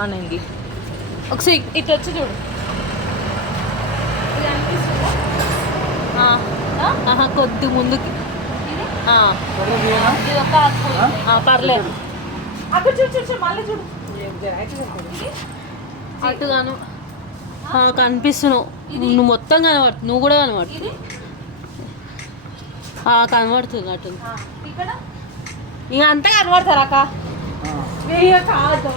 On అయింది. ఒకసారి ఇటు వచ్చి చూడు. ఇది అనిపిస్తుందా? కొద్ది ముందుకి. ఇది ఒక పర్లేదు. అక్కడ చూడు మళ్ళీ చూడు. అటుగాను కనిపిస్తున్నావు నువ్వు, మొత్తం కనబడు, నువ్వు కూడా కనబడు. కనబడుతుంది అటు. ఇక అంతా కనబడతారా అక్క? కాదు